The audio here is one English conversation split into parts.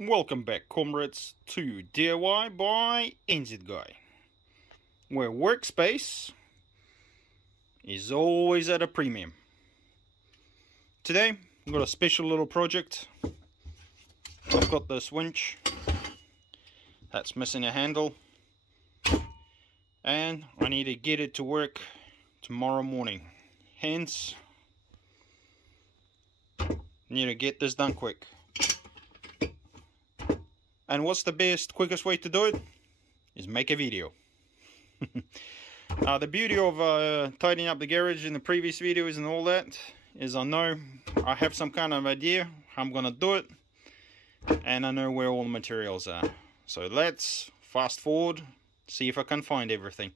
Welcome back, comrades, to DIY by NZguy, where workspace is always at a premium. Today, I've got a special little project. I've got this winch that's missing a handle, and I need to get it to work tomorrow morning. Hence, need to get this done quick. And what's the best, quickest way to do it? Is make a video. The beauty of tidying up the garage in the previous videos and all that is I know I have some kind of idea how I'm gonna do it, and I know where all the materials are. So let's fast forward, see if I can find everything.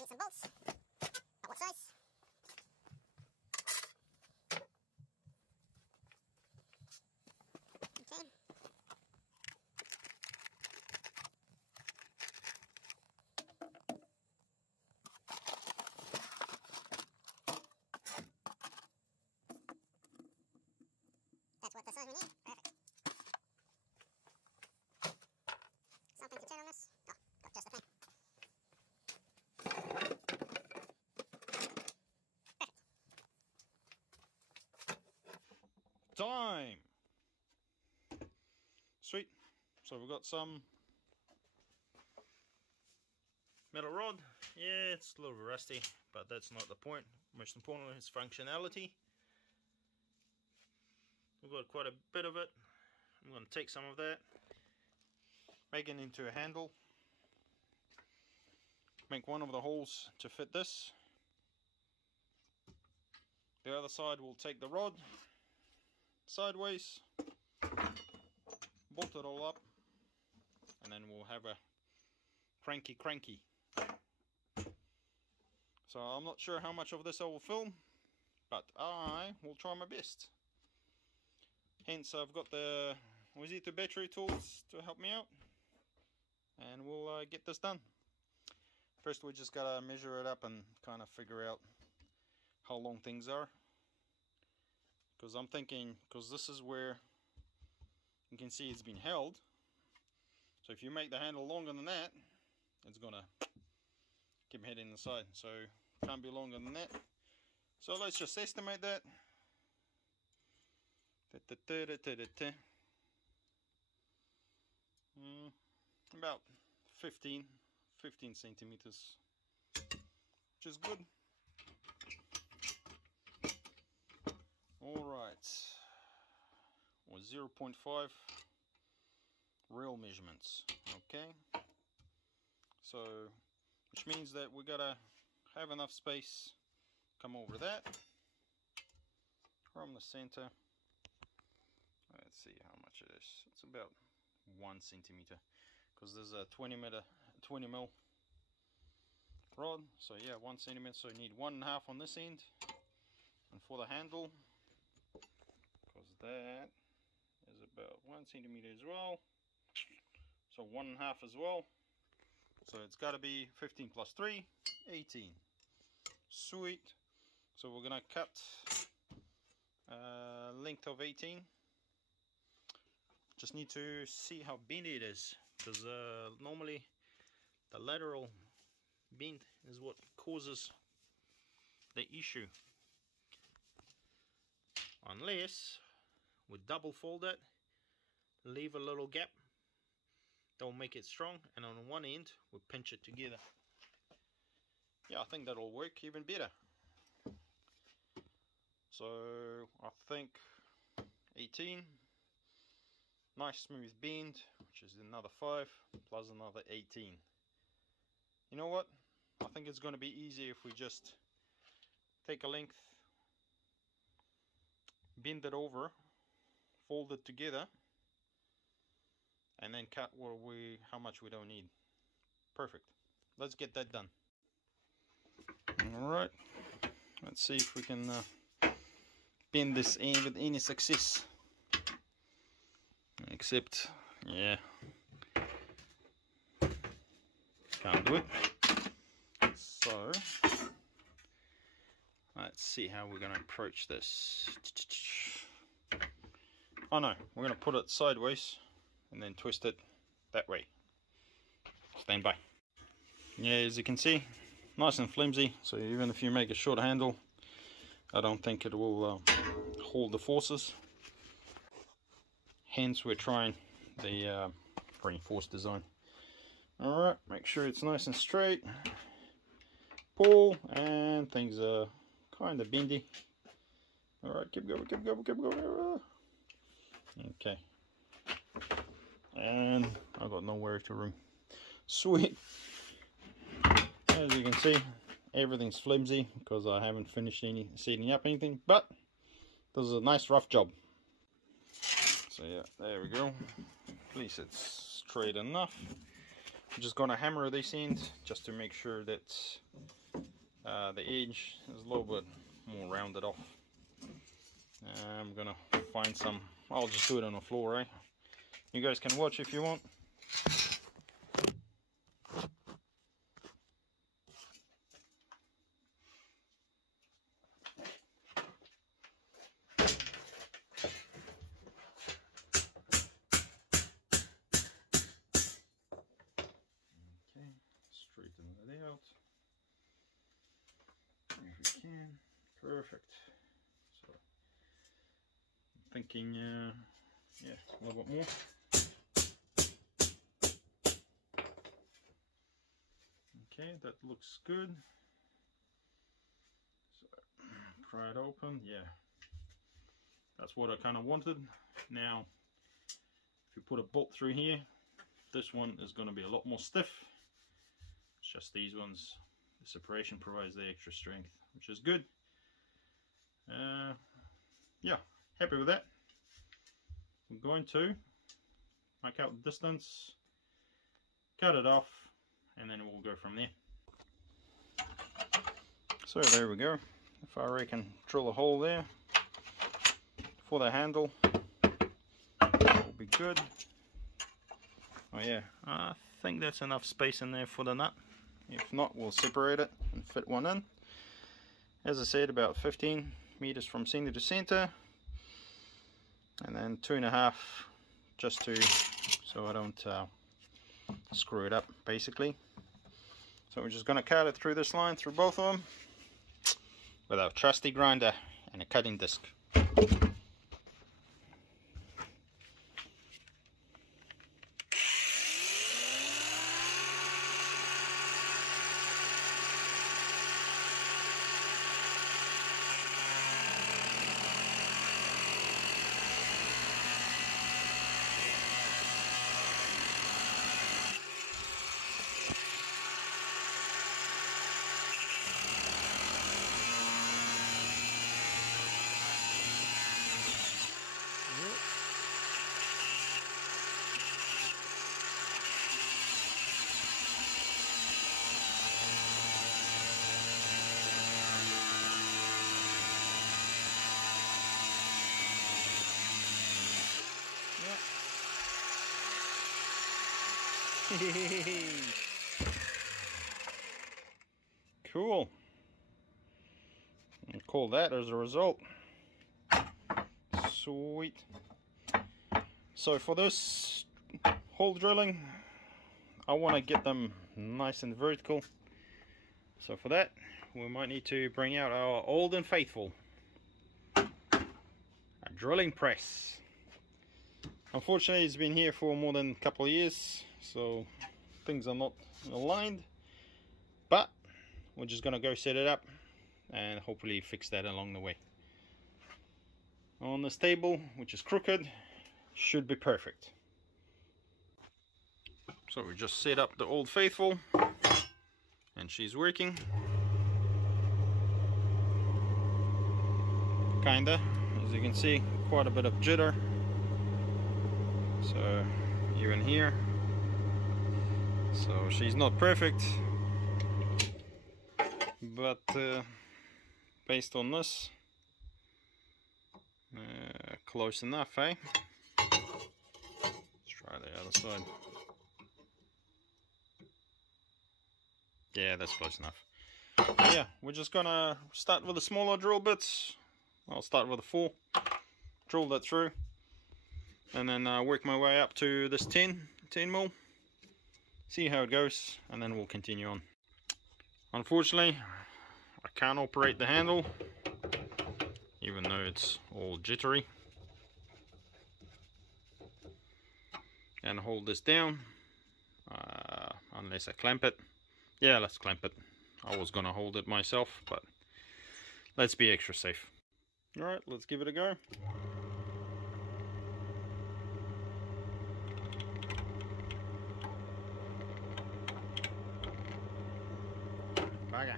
Need some bolts. About what size? Okay. That's what the size we need. Perfect. Something to turn on this? Oh, got just the thing. Time! Sweet. So we've got some metal rod. Yeah, it's a little bit rusty, but that's not the point. Most importantly, it's functionality. We've got quite a bit of it. I'm going to take some of that, make it into a handle, make one of the holes to fit this. The other side will take the rod sideways, bolt it all up, and then we'll have a cranky. So I'm not sure how much of this I will film, but I will try my best. Hence I've got the Wizito battery tools to help me out, and we'll get this done. First we just gotta measure it up and kind of figure out how long things are. Because I'm thinking, because this is where you can see it's been held. So if you make the handle longer than that, it's gonna keep heading the side. So can't be longer than that. So let's just estimate that. About 15 centimeters, which is good. Alright, or 0.5 real measurements. Okay, so which means that we gotta have enough space come over that from the center. Let's see how much it is. It's about 1 centimeter, because there's a 20 mil rod. So yeah, 1 centimeter. So you need 1.5 on this end, and for the handle, because that is about 1 centimeter as well, so 1.5 as well. So it's got to be 15 plus 3, 18. Sweet. So we're gonna cut length of 18. Just need to see how bendy it is, because normally the lateral bend is what causes the issue. Unless we double fold it, leave a little gap, that'll make it strong, and on one end we pinch it together. Yeah, I think that'll work even better. So I think 18, nice smooth bend, which is another 5 plus another 18. You know what, I think it's going to be easier if we just take a length, bend it over, fold it together, and then cut how much we don't need. Perfect. Let's get that done. Alright, let's see if we can bend this in with any success. except, yeah, can't do it. So let's see how we're going to approach this. Oh no, we're going to put it sideways and then twist it that way. Stand by. Yeah, as you can see, nice and flimsy, so even if you make a shorter handle, I don't think it will hold the forces. Hence we're trying the reinforced design. Alright, make sure it's nice and straight. Pull, and things are kind of bendy. Alright, keep going, keep going, keep going. Okay. And I've got nowhere to room. Sweet. As you can see, everything's flimsy because I haven't finished setting up anything, but this is a nice rough job. So yeah, there we go. At least it's straight enough. I'm just gonna hammer this end just to make sure that the edge is a little bit more rounded off. I'm gonna find some, I'll just do it on the floor, eh? You guys can watch if you want. Okay, straighten it out if we can. Perfect. So I'm thinking, yeah, a little bit more. Okay, that looks good. So pry it open. Yeah, that's what I kind of wanted. Now, if you put a bolt through here, this one is going to be a lot more stiff. It's just these ones, the separation provides the extra strength, which is good. Yeah, happy with that. I'm going to mark out the distance, cut it off, and then we'll go from there. So there we go. If I reckon drill a hole there for the handle, will be good. Oh yeah, I think that's enough space in there for the nut. If not, we'll separate it and fit one in. As I said, about 15 meters from center to center, and then 2.5 just to, so I don't screw it up basically. So we're just going to cut it through this line, through both of them, with our trusty grinder and a cutting disc. Cool. And call that as a result. Sweet. So for this hole drilling, I want to get them nice and vertical. So for that, we might need to bring out our old and faithful, a drilling press. Unfortunately, it's been here for more than a couple of years, so things are not aligned, but we're just gonna go set it up and hopefully fix that along the way. On this table, which is crooked, should be perfect. So we just set up the old faithful and she's working, kinda, as you can see, quite a bit of jitter. So even here, so she's not perfect, but based on this, close enough, eh? other side. Yeah, that's close enough. Yeah, we're just gonna start with the smaller drill bits. I'll start with a 4, drill that through, and then work my way up to this 10 mil, see how it goes, and then we'll continue on. Unfortunately, I can't operate the handle, even though it's all jittery, and hold this down unless I clamp it. Yeah, let's clamp it. I was gonna hold it myself, but let's be extra safe. Alright, let's give it a go. Bugger.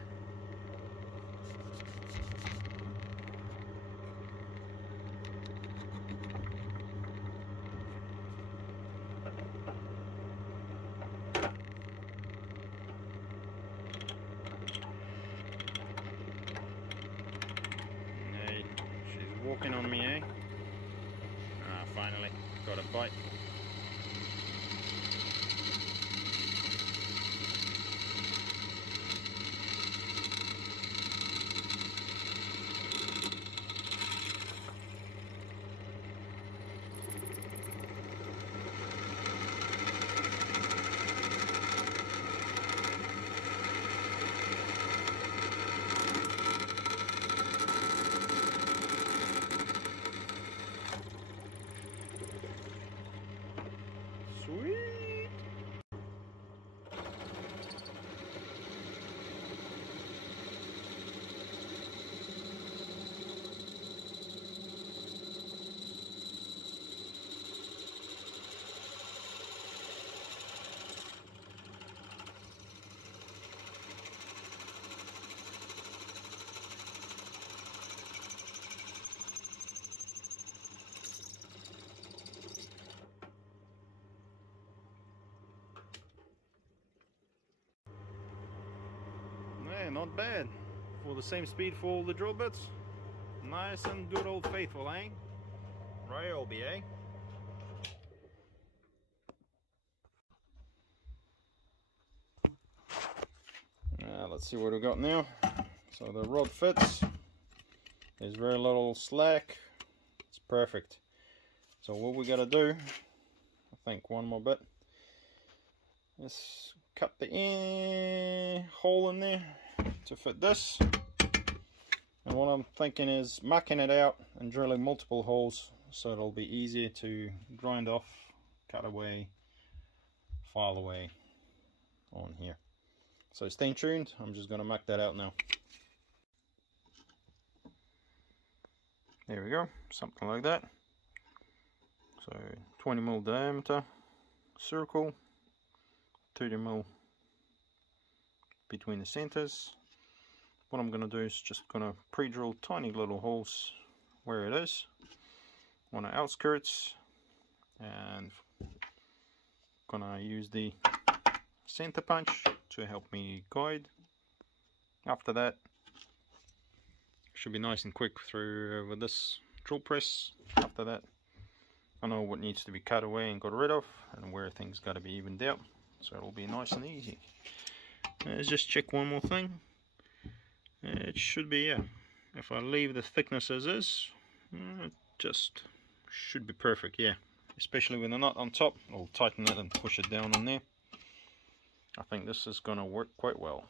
Hey, she's walking on me, eh? Ah, finally, got a bite. Sweet! Yeah, not bad. For the same speed for all the drill bits. Nice and good old faithful, eh? Ryobi, eh? Let's see what we got now. So the rod fits. There's very little slack. It's perfect. So what we gotta do, I think one more bit, is cut the hole in there to fit this. And what I'm thinking is mucking it out and drilling multiple holes so it'll be easier to grind off, cut away, file away on here. So stay tuned, I'm just going to muck that out now. There we go, something like that. So 20mm diameter circle, 30mm between the centers. What I'm going to do is just going to pre-drill tiny little holes where it is on the outskirts, and going to use the center punch to help me guide. After that, should be nice and quick through with this drill press. After that, I know what needs to be cut away and got rid of, and where things got to be evened out, so it'll be nice and easy. Let's just check one more thing. It should be, yeah, if I leave the thickness as is, it just should be perfect, yeah. Especially with the nut on top, I'll tighten it and push it down on there. I think this is going to work quite well.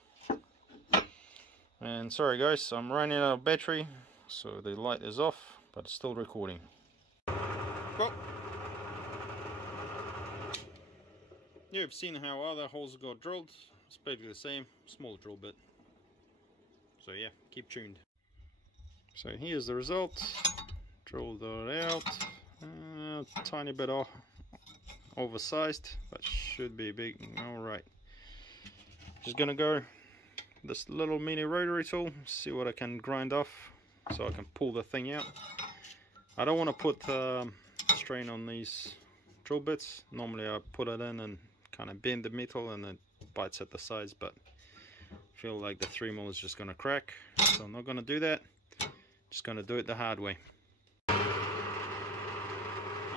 And sorry guys, I'm running out of battery, so the light is off, but it's still recording. Well, you've seen how other holes got drilled. It's basically the same, small drill bit. So yeah, keep tuned. So here's the result. Drilled it out. Tiny bit oversized, but should be big. Alright. Just gonna go this little mini rotary tool, see what I can grind off so I can pull the thing out. I don't want to put strain on these drill bits. Normally I put it in and kind of bend the metal and it bites at the sides, but I feel like the 3mm is just going to crack, so I'm not going to do that. Just going to do it the hard way.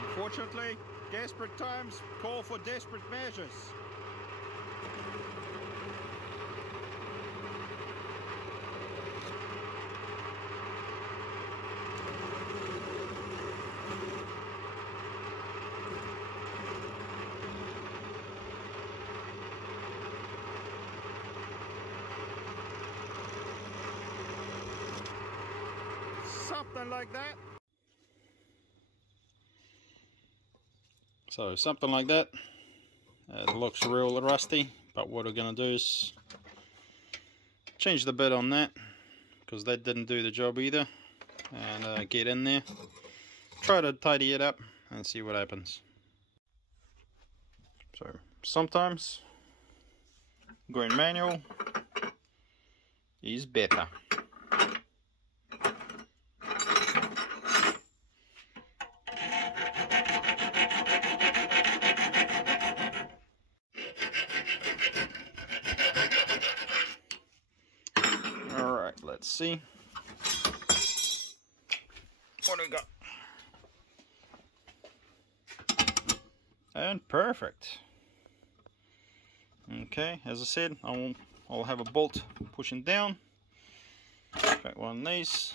Unfortunately, Desperate times call for desperate measures. Something like that. So something like that. It looks real rusty, but what we're going to do is change the bit on that, because that didn't do the job either, and get in there, try to tidy it up and see what happens. So sometimes going manual is better. Let's see what we got. And perfect. Okay, as I said, I'll have a bolt pushing down. Got one of these,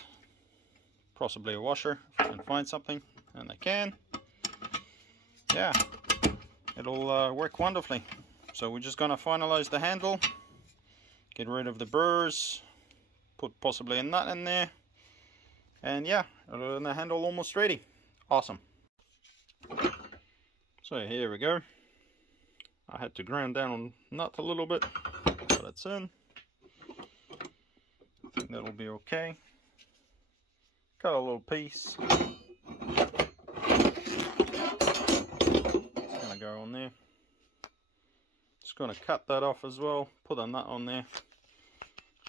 possibly a washer if I can find something, and I can. Yeah, it'll work wonderfully. So we're just gonna finalize the handle, get rid of the burrs, put possibly a nut in there, and yeah, the handle almost ready. Awesome. So here we go. I had to grind down on nut a little bit, but it's in. I think that'll be okay. Got a little piece. It's gonna go on there. Just gonna cut that off as well, put a nut on there,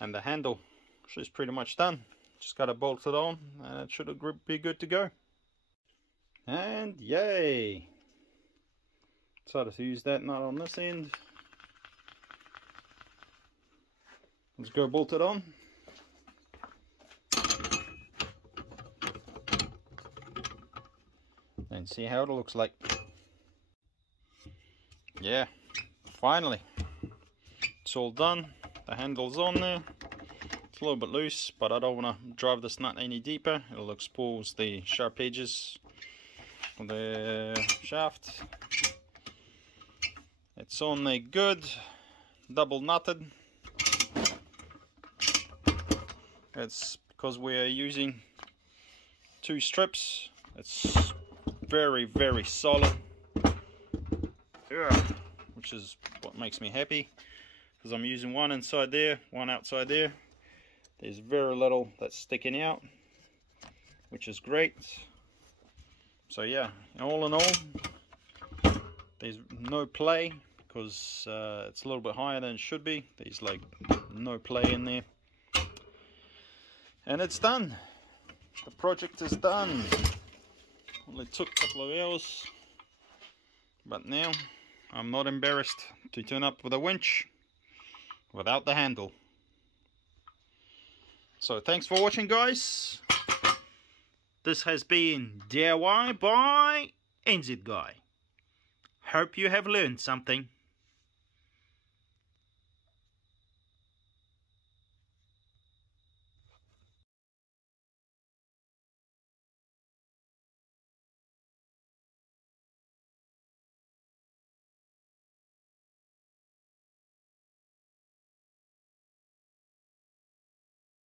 and the handle is pretty much done. Just got to bolt it on and it should be good to go. And yay! Decided to use that nut on this end. Let's go bolt it on. And see how it looks like. Yeah, finally. It's all done. The handle's on there. A little bit loose, but I don't want to drive this nut any deeper. It'll expose the sharp edges of the shaft. It's on there good, double nutted. It's because we are using 2 strips. It's very, very solid. Yeah, which is what makes me happy, because I'm using one inside there, one outside there. There's very little that's sticking out, which is great. So yeah, all in all, there's no play, because it's a little bit higher than it should be. There's like no play in there. And it's done. The project is done. Only took a couple of hours, but now I'm not embarrassed to turn up with a winch without the handle. So thanks for watching, guys. This has been DIY by NZ Guy. Hope you have learned something.